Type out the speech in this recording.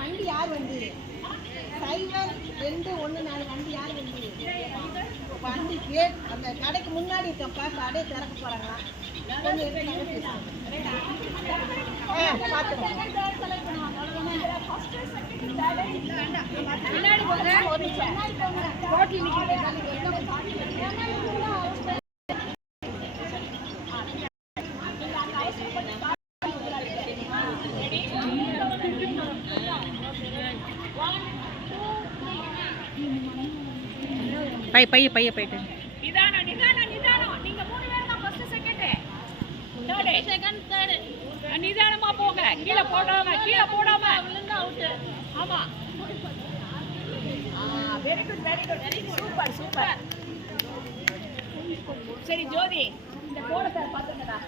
வண்டி யார் வண்டி 0214 வண்டி யார் வண்டி வண்டி கேட் அந்த கடைக்கு முன்னாடி இருக்கப்பா கடையை திறக்க போறாங்களா போயிட்டு நிதானம் நீங்க 3 பேர் தான் ஃபர்ஸ்ட் செகண்ட் தேர்ட் நிதானமா போங்க கீழ போடாம விழுந்தா அவுட் ஆமா வெரி குட் சூப்பர் சரி ஜோதி இந்த போர்டை பாத்துங்கடா